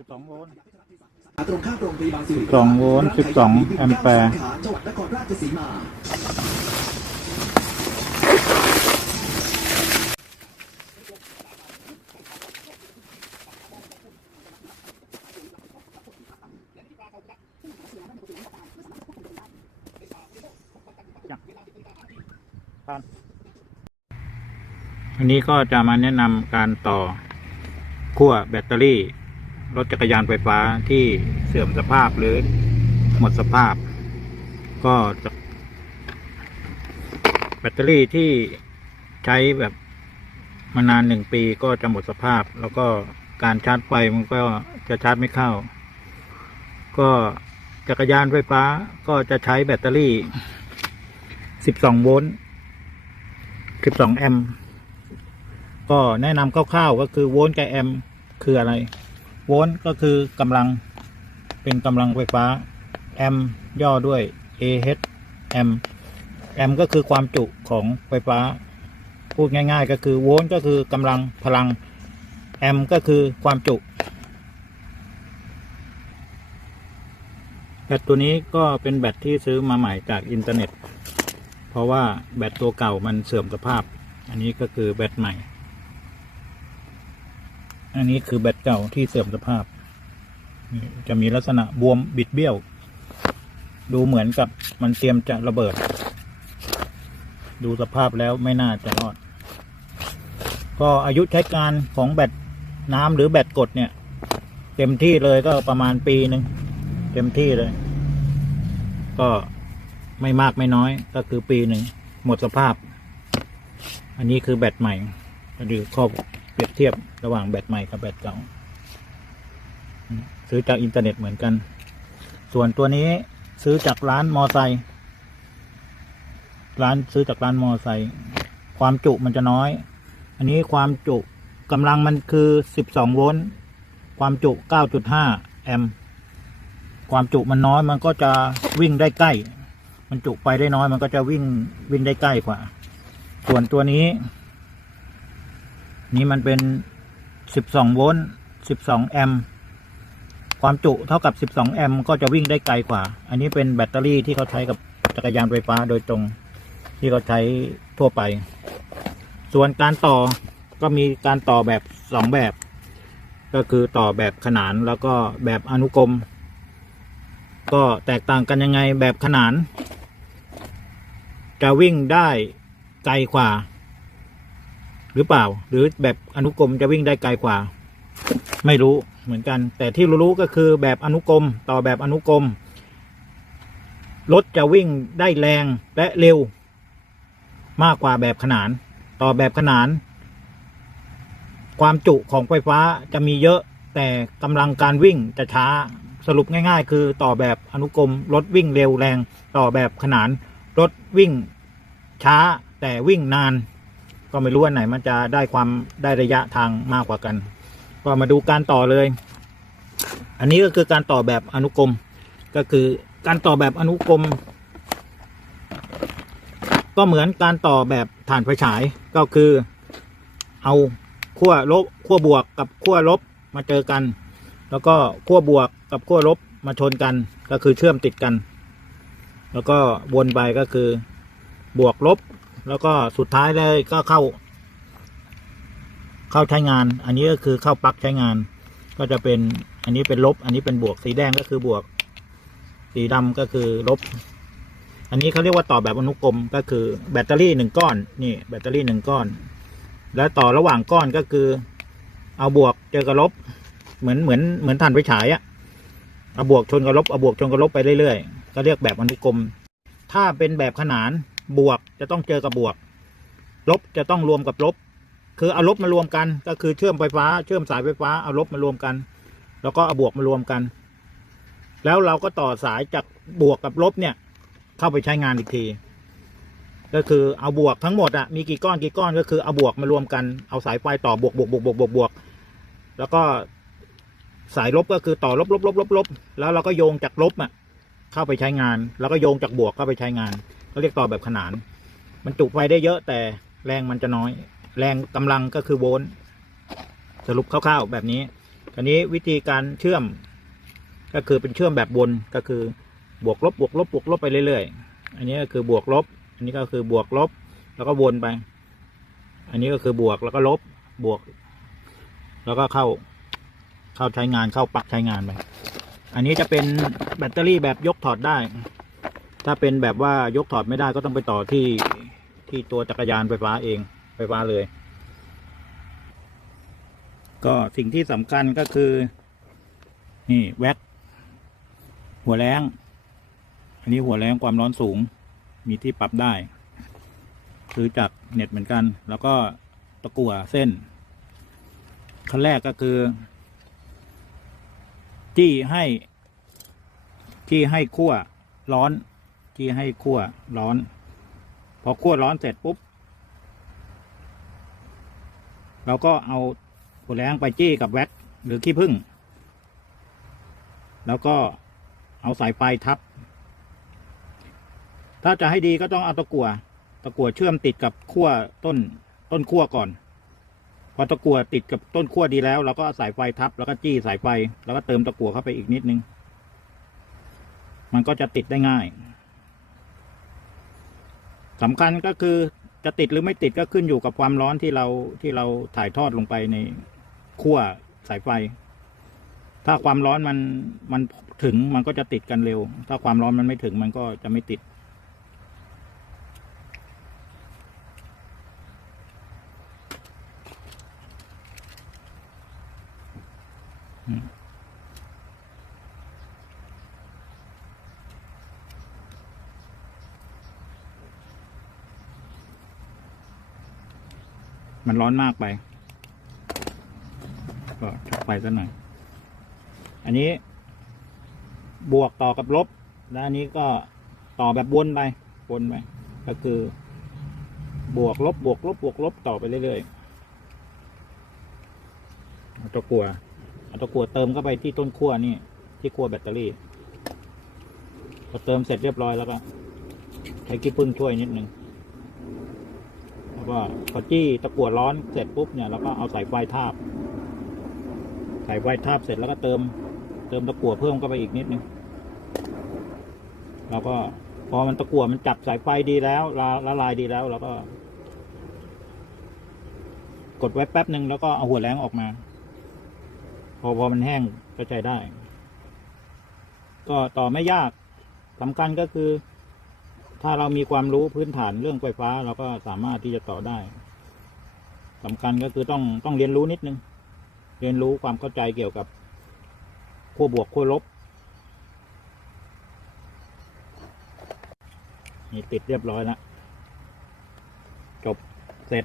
สิบสองโวลต์ ตรงข้ามโรงพยาบาลสิริสองโวลต์สิบสองแอมแปร์ จังหวัดนครราชสีมา อันนี้ก็จะมาแนะนำการต่อขั้วแบตเตอรี่ รถจักรยานไฟฟ้าที่เสื่อมสภาพหรือหมดสภาพ ก็แบตเตอรี่ที่ใช้แบบมานานหนึ่งปีก็จะหมดสภาพ แล้วก็การชาร์จไฟมันก็จะชาร์จไม่เข้า ก็จักรยานไฟฟ้าก็จะใช้แบตเตอรี่ 12 โวลต์ 12 แอมป์ ก็แนะนำคร่าวๆก็คือโวลต์กับแอมป์คืออะไร โวลต์ก็คือกำลังเป็นกำลังไฟฟ้าแอมย่อด้วย Ah แอมแอมก็คือความจุของไฟฟ้า พูดง่าย ๆ ก็คือโวลต์ก็คือกำลังพลังแอมก็คือความจุแบตตัวนี้ก็เป็นแบตที่ซื้อมาใหม่จากอินเทอร์เน็ต เพราะว่าแบตตัวเก่ามันเสื่อมสภาพ อันนี้ก็คือแบตใหม่ อันนี้คือแบตเก่าที่เสื่อมสภาพ จะมีลักษณะบวมบิดเบี้ยว ดูเหมือนกับมันเตรียมจะระเบิด ดูสภาพแล้วไม่น่าจะรอด ก็อายุใช้การของแบตน้ำหรือแบตกดเนี่ย เต็มที่เลยก็ประมาณปีหนึ่งเต็มที่เลย ก็ไม่มากไม่น้อยก็คือปีหนึ่งหมดสภาพ อันนี้คือแบตใหม่ก็ดูข้อเป รียบเทียบระหว่างแบตใหม่กับแบตเก่าซื้อจากอินเทอร์เน็ตเหมือนกัน ส่วนตัวนี้ซื้อจากร้านมอไซค์ร้านซื้อจากร้านมอไซค์ความจุมันจะน้อย อันนี้ความจุกำลังมันคือ12โวลต์ความจุ9.5แอมป์ความจุมันน้อยมันก็จะวิ่งได้ใกล้ มันจุไปได้น้อยมันก็จะวิ่งวิ่งได้ใกล้กว่า ส่วนตัวนี้ นี่มันเป็น 12 โวลต์ 12 แอมป์ ความจุเท่ากับ 12 แอมป์ก็จะวิ่งได้ไกลกว่า อันนี้เป็นแบตเตอรี่ที่เขาใช้กับจักรยานไฟฟ้าโดยตรงที่เขาใช้ทั่วไป ส่วนการต่อก็มีการต่อแบบ 2 แบบ ก็คือต่อแบบขนานแล้วก็แบบอนุกรม ก็แตกต่างกันยังไงแบบขนาน จะวิ่งได้ไกลกว่า หรือเปล่า หรือแบบอนุกรมจะวิ่งได้ไกลกว่า ไม่รู้เหมือนกัน แต่ที่รู้ก็คือแบบอนุกรมต่อแบบอนุกรมรถจะวิ่งได้แรงและเร็ว มากกว่าแบบขนาน ต่อแบบขนาน ความจุของไฟฟ้าจะมีเยอะ แต่กำลังการวิ่งจะช้าสรุปง่ายๆ คือต่อแบบอนุกรมรถวิ่งเร็วแรง ต่อแบบขนาน รถวิ่งช้าแต่วิ่งนาน ก็ไม่รู้อันไหนมันจะได้ความได้ระยะทางมากกว่ากัน ก็มาดูการต่อเลย อันนี้ก็คือการต่อแบบอนุกรม ก็คือการต่อแบบอนุกรม ก็เหมือนการต่อแบบฐานไฟฉายก็คือ เอาขั้วลบขั้วบวกกับขั้วลบมาเจอกัน แล้วก็ขั้วบวกกับขั้วลบมาชนกัน ก็คือเชื่อมติดกัน แล้วก็วนไปก็คือบวกลบ แล้วก็สุดท้ายเลยก็เข้า เข้าใช้งาน อันนี้ก็คือเข้าปลั๊กใช้งาน ก็จะเป็นอันนี้เป็นลบ อันนี้เป็นบวกสีแดงก็คือบวก สีดำก็คือลบ อันนี้เขาเรียกว่าต่อแบบอนุกรมก็คือแบตเตอรี่หนึ่งก้อนนี่แบตเตอรี่หนึ่งก้อน แล้วต่อระหว่างก้อนก็คือ เอาบวกเจอกับลบ เหมือนเหมือนเหมือนถ่านไฟฉายอะเอาบวกชนกับลบเอาบวกชนกับลบไปเรื่อยๆก็เรียกแบบอนุกรมถ้าเป็นแบบขนาน บวกจะต้องเจอกับบวก ลบจะต้องรวมกับลบ คือเอาลบมารวมกัน ก็คือเชื่อมไฟฟ้า เชื่อมสายไฟฟ้าเอาลบมารวมกัน แล้วก็เอาบวกมารวมกัน แล้วเราก็ต่อสายจากบวกกับลบเนี่ย เข้าไปใช้งานอีกที ก็คือเอาบวกทั้งหมดอะมีกี่ก้อนกี่ก้อนก็คือเอาบวกมารวมกันเอาสายไฟต่อบวกบวกบวกบวกบวกบวกแล้วก็สายลบก็คือต่อลบลบลบลบลบแล้วเราก็โยงจากลบอะเข้าไปใช้งาน แล้วก็โยงจากบวกเข้าไปใช้งาน ก็เรียกต่อแบบขนาน มันจุไฟได้เยอะแต่แรงมันจะน้อย แรงกำลังก็คือโวลต์สรุปคร่าวๆแบบนี้คราวนี้วิธีการเชื่อม ก็คือเป็นเชื่อมแบบวนก็คือบวกลบบวกลบบวกลบไปเรื่อยๆ อันนี้ก็คือบวกลบ อันนี้ก็คือบวกลบ แล้วก็วนไป อันนี้ก็คือบวกแล้วก็ลบบวก แล้วก็เข้าเข้าใช้งานเข้าปลักใช้งานไป อันนี้จะเป็นแบตเตอรี่แบบยกถอดได้ ถ้าเป็นแบบว่ายกถอดไม่ได้ก็ต้องไปต่อที่ที่ตัวจักรยานไฟฟ้าเองไฟฟ้าเลย ก็สิ่งที่สำคัญก็คือ นี่แว็กหัวแรงอันนี้หัวแรงความร้อนสูง มีที่ปรับได้ ซื้อจากเน็ตเหมือนกัน แล้วก็ตะกั่วเส้น ขั้นแรกก็คือ จี้ให้ จี้ให้ขั้วร้อน จี้ให้ขั้วร้อน พอขั้วร้อนเสร็จปุ๊บ เราก็เอาหัวแรงไปจี้กับแว็กหรือขี้ผึ้งแล้วก็เอาสายไฟทับ ถ้าจะให้ดีก็ต้องเอาตะกั่วตะกั่วเชื่อมติดกับขั้วต้นต้นขั้วก่อน พอตะกั่วติดกับต้นขั้วดีแล้วเราก็เอาสายไฟทับ แล้วก็จี้สายไฟ แล้วก็เติมตะกั่วเข้าไปอีกนิดนึง มันก็จะติดได้ง่าย สำคัญก็คือจะติดหรือไม่ติดก็ขึ้นอยู่กับความร้อนที่เราที่เราถ่ายทอดลงไปในขั้วสายไฟ ถ้าความร้อนมันมันถึงมันก็จะติดกันเร็ว ถ้าความร้อนมันไม่ถึงมันก็จะไม่ติด ร้อนมากไป ก็ชักไฟสักหน่อย อันนี้ บวกต่อกับลบ แล้วอันนี้ก็ต่อแบบวนไป วนไป ก็คือ บวกลบบวกลบบวกลบต่อไปเรื่อยๆเอาตะกั่วเอาตะกั่วเติมเข้าไปที่ต้นขั้วนี่ ที่ขั้วแบตเตอรี่พอเติมเสร็จเรียบร้อยแล้วก็ใช้ขี้ผึ้งช่วยนิดนึง วก็พอจี้ตะกั่วร้อนเสร็จปุ๊บเนี่ยเราก็เอาสายไฟทาบสายไฟทาบเสร็จแล้วก็เติม เติมตะกั่วเพิ่มเข้าไปอีกนิดนึงแล้วก็พอมันตะกั่วมันจับสายไฟดีแล้วละละลายดีแล้วเราก็ กดไว้แป๊บหนึ่งแล้วก็เอาหัวแรงออกมา พอพอมันแห้งก็ใช้ได้ ก็ต่อไม่ยากสำคัญก็คือ ถ้าเรามีความรู้พื้นฐานเรื่องไฟฟ้า เราก็สามารถที่จะต่อได้สำคัญก็คือต้องต้องเรียนรู้นิดนึง เรียนรู้ความเข้าใจเกี่ยวกับขั้วบวกขั้วลบนี่ติดเรียบร้อยแล้วจบเสร็จ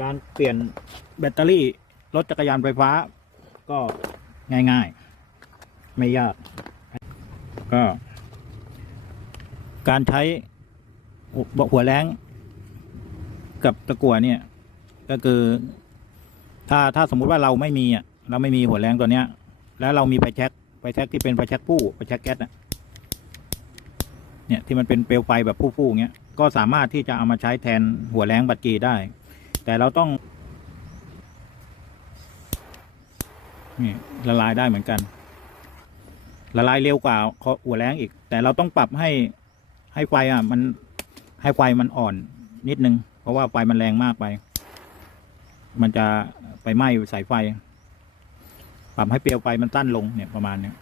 การเปลี่ยนแบตเตอรี่รถจักรยานไฟฟ้า ก็ง่าย ๆ ไม่ยาก ก็ การใช้หัวแรงกับตะกั่วเนี่ย ก็คือถ้าถ้าสมมุติว่าเราไม่มีอะเราไม่มีหัวแรงตัวเนี้ย แล้วเรามีไฟแช็กไฟแช็กที่เป็นไฟแช็กผู้ไฟแช็กแก๊สเนี่ยที่มันเป็นเปลวไฟแบบผู้ๆเงี้ยก็สามารถที่จะเอามาใช้แทนหัวแรงบัตรกีได้ แต่เราต้องนี่ละลายได้เหมือนกัน ละลายเร็วกว่าหัวแรงอีก แต่เราต้องปรับให้ ให้ไฟอะ มันให้ไฟมันอ่อนนิดนึง เพราะว่าไฟมันแรงมากไป มันจะไปไหม้สายไฟปรับให้เปลวไฟมันสั้นลงเนี่ยประมาณเนี้ย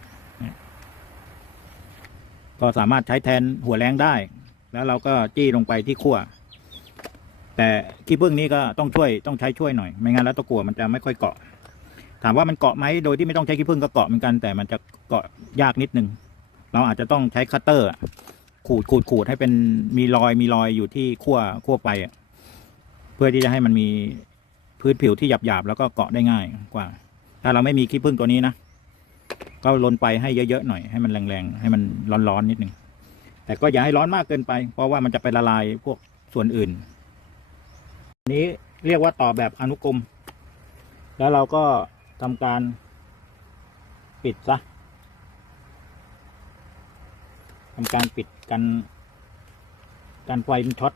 ก็สามารถใช้แทนหัวแรงได้ แล้วเราก็จี้ลงไปที่ขั้วแต่ขี้ผึ้งนี้ก็ต้องช่วยต้องใช้ช่วยหน่อย ไม่งั้นแล้วตะกั่วมันจะไม่ค่อยเกาะ ถามว่ามันเกาะไหมโดยที่ไม่ต้องใช้ขี้ผึ้งก็เกาะเหมือนกันแต่มันจะเกาะยากนิดนึง เราอาจจะต้องใช้คัตเตอร์ ขูดขูดขูดให้เป็นมีรอยมีรอยอยู่ที่ขั้วขั้วไปอะเพื่อที่จะให้มันมีพื้นผิวที่หยาบหยาบแล้วก็เกาะได้ง่ายกว่า ถ้าเราไม่มีขี้ผึ้งตัวนี้นะก็ลนไปให้เยอะๆหน่อยให้มันแรงๆให้มันร้อนๆนิดนึงแต่ก็อย่าให้ร้อนมากเกินไป เพราะว่ามันจะไปละลายพวกส่วนอื่น นี้เรียกว่าต่อแบบอนุกรมแล้วเราก็ทำการปิดซะ ทำการปิดกันการไฟมันช็อต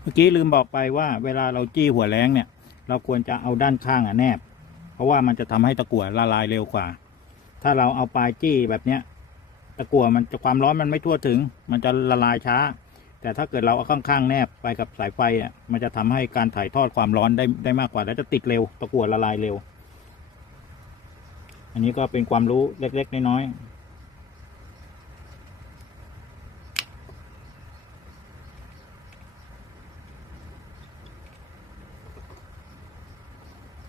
เมื่อกี้ลืมบอกไปว่า เวลาเราจี้หัวแรงเนี่ย เราควรจะเอาด้านข้างอะแนบ เพราะว่ามันจะทำให้ตะกั่วละลายเร็วกว่า ถ้าเราเอาปลายจี้แบบเนี้ยตะกั่วมันจะความร้อนมันไม่ทั่วถึง มันจะละลายช้า แต่ถ้าเกิดเราเอาข้างๆแนบไปกับสายไฟอะมันจะทำให้การถ่ายทอดความร้อนได้ได้มากกว่า และจะติดเร็วตะกั่วละลายเร็ว อันนี้ก็เป็นความรู้เล็กๆน้อยๆ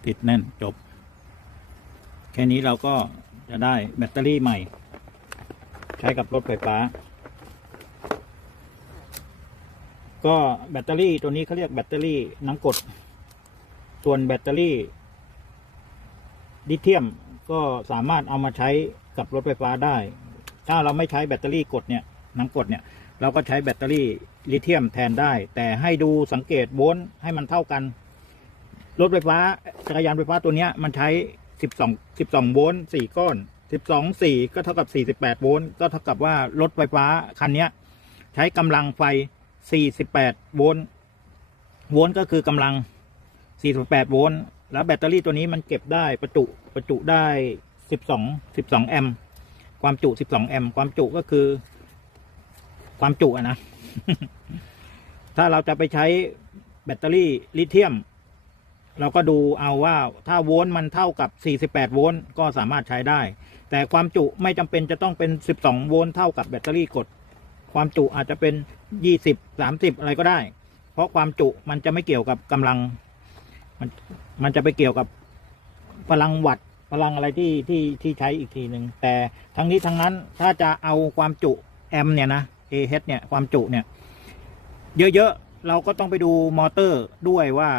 ติดแน่นจบ แค่นี้เราก็จะได้แบตเตอรี่ใหม่ ใช้กับรถไฟฟ้า ก็แบตเตอรี่ตัวนี้เขาเรียกแบตเตอรี่น้ำกรดส่วนแบตเตอรี่ลิเธียมก็สามารถเอามาใช้กับรถไฟฟ้าได้ ถ้าเราไม่ใช้แบตเตอรี่กรดเนี่ยน้ำกรดเนี่ย เราก็ใช้แบตเตอรี่ลิเธียมแทนได้ แต่ให้ดูสังเกตโวลต์ให้มันเท่ากัน รถไฟฟ้าจักรยานไฟฟ้าตัวนี้มันใช้ 12 12โวลต์4ก้อน 12 4 ก็เท่ากับ 48โวลต์ก็เท่ากับว่ารถไฟฟ้าคันนี้ใช้กำลังไฟ 48 โวลต์ โวลต์ก็คือกำลัง 48 โวลต์ แล้วแบตเตอรี่ตัวนี้มันเก็บได้ประจุประจุได้ 12 12 แอมป์ ความจุ 12 แอมป์ ความจุก็คือ ความจุอะนะ ถ้าเราจะไปใช้แบตเตอรี่ลิเธียม เราก็ดูเอาว่าถ้าโวลต์มันเท่ากับ 48 โวลต์ก็สามารถใช้ได้ แต่ความจุไม่จำเป็นจะต้องเป็น 12 โวลต์เท่ากับแบตเตอรี่กด ความจุอาจจะเป็น20 30อะไรก็ได้ เพราะความจุมันจะไม่เกี่ยวกับกำลัง มันมันจะไปเกี่ยวกับพลังวัตพลังอะไรที่ที่ที่ใช้อีกทีหนึ่งแต่ทั้งนี้ทั้งนั้นถ้าจะเอาความจุแอมเนี่ยนะ AH เนี่ยความจุเนี่ย เยอะๆเราก็ต้องไปดูมอเตอร์ด้วยว่า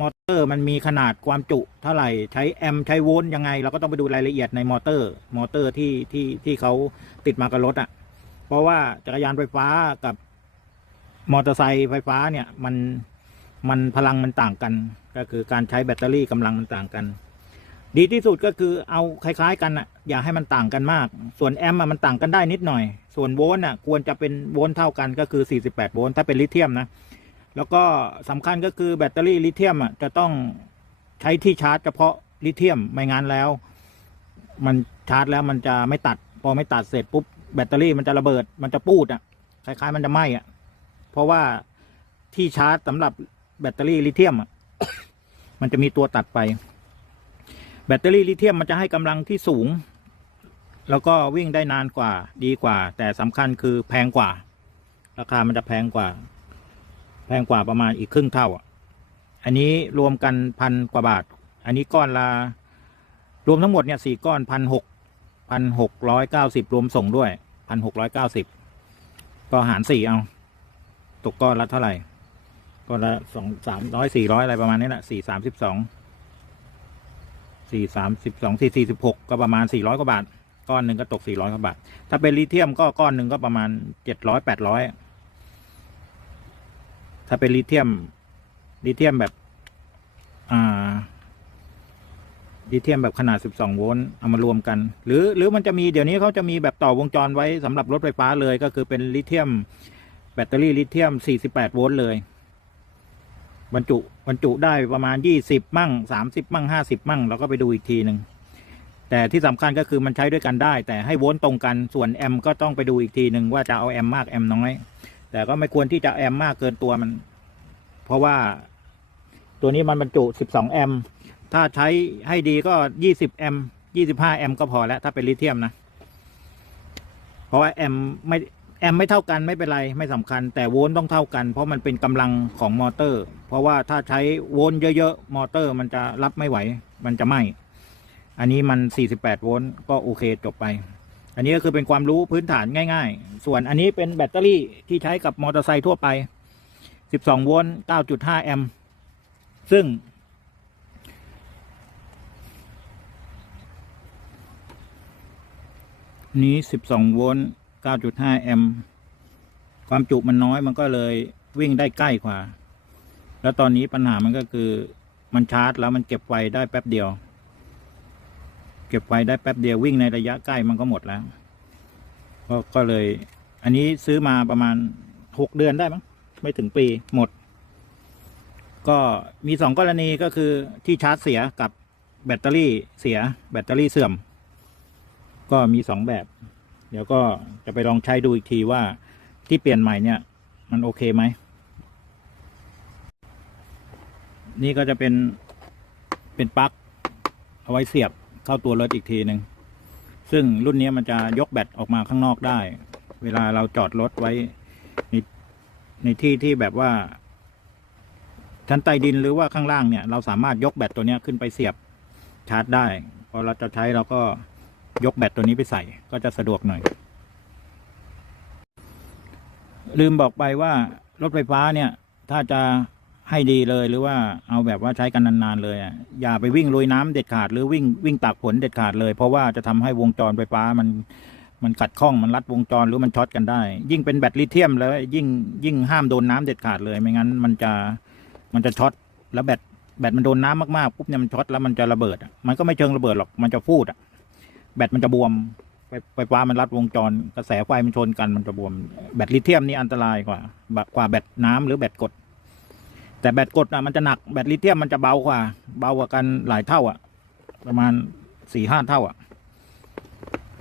มอเตอร์มันมีขนาดความจุเท่าไหร่ใช้แอมใช้โวลต์ยังไง เราก็ต้องไปดูรายละเอียดในมอเตอร์ มอเตอร์ที่ที่ที่เขาติดมากับรถอะ่ะ เพราะว่าจักรยานไฟฟ้ากับมอเตอร์ไซค์ไฟฟ้าเนี่ยมันมันพลังมันต่างกัน ก็คือการใช้แบตเตอรี่กำลังมันต่างกัน ดีที่สุดก็คือเอาคล้ายๆ กันอะอย่าให้มันต่างกันมาก ส่วนแอมป์มันต่างกันได้นิดหน่อย ส่วนโวลต์อะควรจะเป็นโวลต์เท่ากันก็คือ 48 โวลต์ถ้าเป็นลิเธียมนะแล้วก็สำคัญก็คือแบตเตอรี่ลิเธียมอะจะต้องใช้ที่ชาร์จเฉพาะลิเธียมไม่งั้นแล้ว มันชาร์จแล้วมันจะไม่ตัด พอไม่ตัดเสร็จปุ๊บ แบตเตอรี่มันจะระเบิด มันจะปูดอะคล้ายๆมันจะไหม้อะ เพราะว่าที่ชาร์จสำหรับแบตเตอรี่ลิเธียมอะมันจะมีตัวตัดไป แบตเตอรี่ลิเธียมมันจะให้กำลังที่สูง แล้วก็วิ่งได้นานกว่าดีกว่า แต่สำคัญคือแพงกว่า ราคามันจะแพงกว่า แพงกว่าประมาณอีกครึ่งเท่าอะอันนี้รวมกันพันกว่าบาท อันนี้ก้อนละรวมทั้งหมดเนี่ยสี่ก้อนพันหกพันหกร้อยเก้าสิบรวมส่งด้วย พันหกร้อยเก้าสิบก็หารสี่เอา ตกก้อนละเท่าไหร่ก้อนละสองสามร้อยสี่ร้อยอะไรประมาณนี้แหละสี่สามสิบสองสี่สามสิบสองสี่สี่สิบหกก็ประมาณสี่ร้อยกว่าบาท ก้อนหนึ่งก็ตกสี่ร้อยกว่าบาท ถ้าเป็นลิเธียมก็ก้อนหนึ่งก็ประมาณเจ็ดร้อยแปดร้อยถ้าเป็นลิเธียมลิเธียมแบบ อ่า ลิเธียมแบบขนาด 12 โวลต์เอามารวมกัน หรือหรือมันจะมีเดี๋ยวนี้เขาจะมีแบบต่อวงจรไว้สำหรับรถไฟฟ้าเลยก็คือเป็นลิเธียม แบตเตอรี่ลิเธียม 48 โวลต์เลย บรรจุบรรจุได้ประมาณ 20 มั่ง 30 มั่ง 50 มั่งเราก็ไปดูอีกทีหนึ่งแต่ที่สำคัญก็คือมันใช้ด้วยกันได้ แต่ให้โวลต์ตรงกันส่วนแอมป์ก็ต้องไปดูอีกทีหนึ่งว่าจะเอาแอมป์มากแอมป์น้อย แต่ก็ไม่ควรที่จะแอมป์มากเกินตัวมัน เพราะว่าตัวนี้มันบรรจุ 12 แอมป์ ถ้าใช้ให้ดีก็20แอมป์25แอมก็พอแล้ว ถ้าเป็นลิเธียมนะ เพราะว่าแอมไม่แอมไม่เท่ากันไม่เป็นไรไม่สำคัญ แต่โวลต์ต้องเท่ากัน เพราะมันเป็นกำลังของมอเตอร์ เพราะว่าถ้าใช้โวลต์เยอะๆมอเตอร์มันจะรับไม่ไหว มันจะไหม้อันนี้มัน 48 โวลต์ก็โอเคจบไป อันนี้ก็คือเป็นความรู้พื้นฐานง่าย ๆ ส่วนอันนี้เป็นแบตเตอรี่ที่ใช้กับมอเตอร์ไซค์ทั่วไป 12 โวลต์ 9.5 แอมป์ซึ่ง นี้ 12 โวลต์ 9.5 แอมป์ ความจุมันน้อยมันก็เลยวิ่งได้ใกล้กว่า แล้วตอนนี้ปัญหามันก็คือมันชาร์จแล้วมันเก็บไฟได้แป๊บเดียว เก็บไฟได้แป๊บเดียววิ่งในระยะใกล้มันก็หมดแล้ว ก็ก็เลย อันนี้ซื้อมาประมาณ 6 เดือนได้มั้ง ไม่ถึงปีหมด ก็มีสองกรณีก็คือที่ชาร์จเสียกับแบตเตอรี่เสียแบตเตอรี่เสื่อม ก็มีสองแบบ เดี๋ยวก็จะไปลองใช้ดูอีกทีว่าที่เปลี่ยนใหม่เนี่ย มันโอเคไหม นี่ก็จะเป็นเป็นปลั๊กเอาไว้เสียบเข้าตัวรถอีกทีหนึ่งซึ่งรุ่นนี้มันจะยกแบตออกมาข้างนอกได้ เวลาเราจอดรถไว้ในในที่ที่แบบว่า ชั้นใต้ดินหรือว่าข้างล่างเนี่ย เราสามารถยกแบตตัวนี้ขึ้นไปเสียบชาร์จได้ พอเราจะใช้เราก็ ยกแบตตัวนี้ไปใส่ก็จะสะดวกหน่อย ลืมบอกไปว่ารถไฟฟ้าเนี่ย ถ้าจะให้ดีเลยหรือว่าเอาแบบว่าใช้กันนานๆเลยอะอย่าไปวิ่งลุยน้ำเด็ดขาดหรือวิ่งวิ่งตากฝนเด็ดขาดเลย เพราะว่าจะทำให้วงจรไฟฟ้ามันมันขัดข้องมันรัดวงจรหรือมันช็อตกันได้ ยิ่งเป็นแบตลิเธียมแล้วยิ่งยิ่งห้ามโดนน้ำเด็ดขาดเลย ไม่งั้นมันจะมันจะช็อตแล้วแบตแบตมันโดนน้ำมากๆปุ๊บเนี่ยมันช็อตแล้วมันจะระเบิดอะมันก็ไม่เชิงระเบิดหรอกมันจะฟูดอะ แบตมันจะบวม ไฟไฟฟ้ามันรัดวงจร กระแสไฟมันชนกันมันจะบวม แบตลิเธียมนี่อันตรายกว่ากว่าแบตน้ำหรือแบตกดแต่แบตกดอะมันจะหนักแบตลิเธียมมันจะเบากว่า เบากว่ากันหลายเท่าอะ ประมาณสี่ห้าเท่าอะ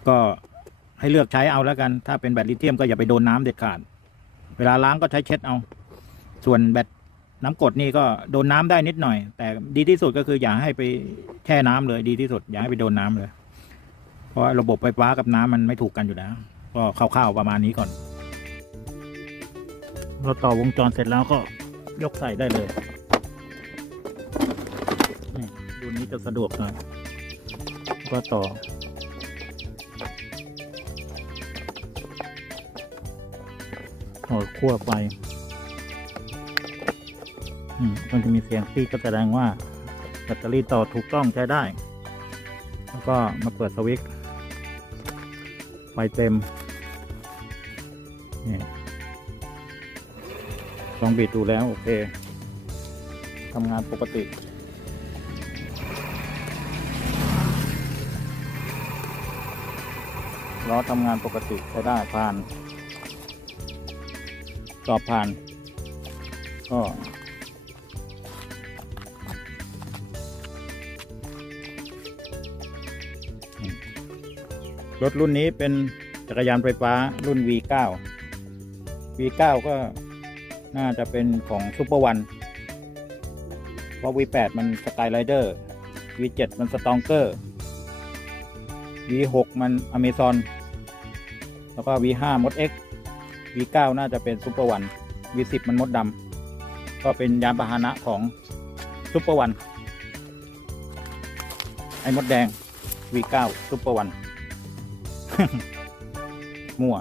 ก็ให้เลือกใช้เอาแล้วกัน ถ้าเป็นแบตลิเธียมก็อย่าไปโดนน้ำเด็ดขาด เวลาล้างก็ใช้เช็ดเอา ส่วนแบตน้ำกดนี่ก็โดนน้ำได้นิดหน่อย แต่ดีที่สุดก็คืออย่าให้ไปแช่น้ำเลยดีที่สุด อย่าให้ไปโดนน้ำเลย เพราะระบบไฟฟ้ากับน้ำมันไม่ถูกกันอยู่แล้ว ก็คร่าวๆประมาณนี้ก่อน เราต่อวงจรเสร็จแล้วก็ยกใส่ได้เลยดูนี้จะสะดวกหน่อยก็ต่อต่อขั้วไปอืมมันจะมีเสียงปี๊ก็แสดงว่าแบตเตอรี่ต่อถูกต้องใช้ได้ แล้วก็มาเปิดสวิตช์ ไฟเต็มนี่ลองบีดดูแล้ว โอเคทำงานปกติล้อทำงานปกติใช้ได้ผ่าน สอบผ่าน ก็ รถรุ่นนี้เป็นจักรยานไฟฟ้ารุ่น V9 V9 ก็น่าจะเป็นของซูเปอร์วันเพราะ V8 มันสกายไรเดอร์ V7 มันสตองเกอร์ V6 มันอเมซอนแล้วก็ V5 มด X V9 น่าจะเป็นซูเปอร์วัน V10 มันมดดำก็เป็นยานพาหนะของซูเปอร์วันไอ้มดแดง V9 ซูเปอร์วัน มั่ว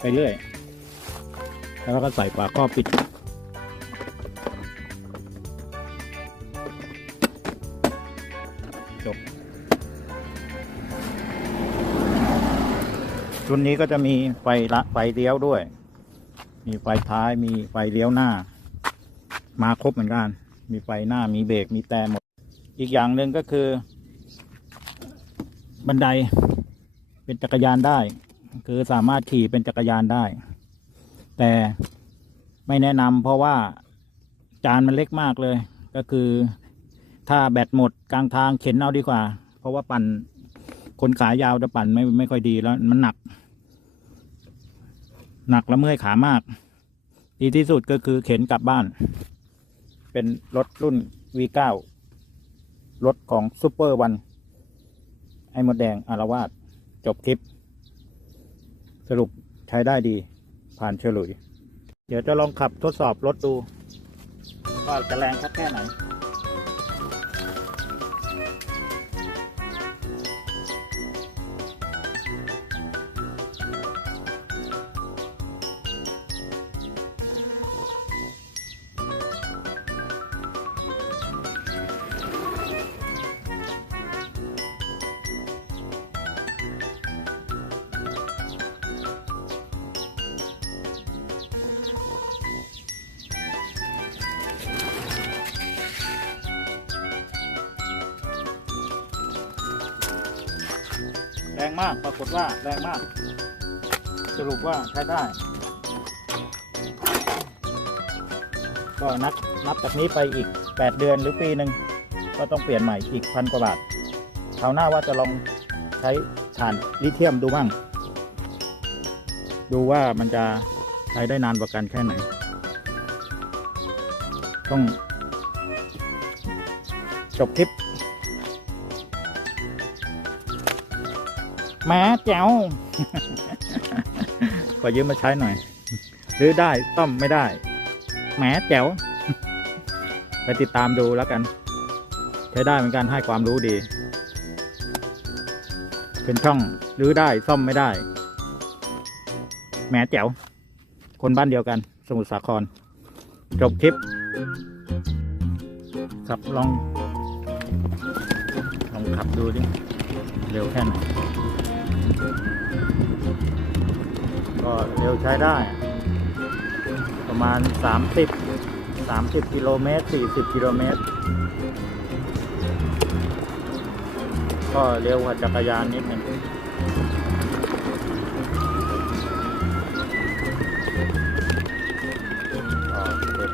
ไปเรื่อย แล้วเราก็ใส่ฝาครอบปิด จบรุ่นนี้ก็จะมีไฟละไฟเลี้ยวด้วย มีไฟท้าย มีไฟเลี้ยวหน้า มาครบเหมือนกัน มีไฟหน้า มีเบรก มีแต่หมด อีกอย่างหนึ่งก็คือ บันได เป็นจักรยานได้ คือสามารถขี่เป็นจักรยานได้ แต่ไม่แนะนำเพราะว่าจานมันเล็กมากเลย ก็คือถ้าแบตหมดกลางทางเข็นเอาดีกว่า เพราะว่าปั่นคนขายาวจะปั่นไม่ไม่ค่อยดีแล้วมันหนัก หนักและเมื่อยขามาก ดีที่สุดก็คือเข็นกลับบ้าน เป็นรถรุ่น V9 รถของซูเปอร์วันไอ้มดแดงอารวาส จบคลิป สรุปใช้ได้ดี ผ่านเฉลุย เดี๋ยวจะลองขับทดสอบรถดู ว่าจะแรงสักแค่ไหน รงมาก ปรากฏว่าแรงมาก สรุปว่าใช้ได้ ก็นับนับจากนี้ไปอีก 8 เดือนหรือปีหนึ่งก็ต้องเปลี่ยนใหม่อีกพันกว่าบาทคราวหน้าว่าจะลองใช้ถ่านลิเธียมดูบ้าง ดูว่ามันจะใช้ได้นานกว่ากันแค่ไหน ต้องจบคลิป แหม้แจ๋วขอยืมมาใช้หน่อย หรือได้ต้อมไม่ได้แหมแจ๋ว ไปติดตามดูแล้วกัน ใช้ได้เหมือนกันให้ความรู้ดี เป็นช่องรื้อได้ซ่อมไม่ได้แหมแจ๋ว คนบ้านเดียวกัน สมุทรสาคร จบคลิปขับลอง ลองขับดูดิเร็วแค่ไหน ก็เร็วใช้ได้ ประมาณ 30 30 กิโลเมตร 40 กิโลเมตร ก็เร็วกว่าจักรยานนิดหนึ่งก็เสร็จ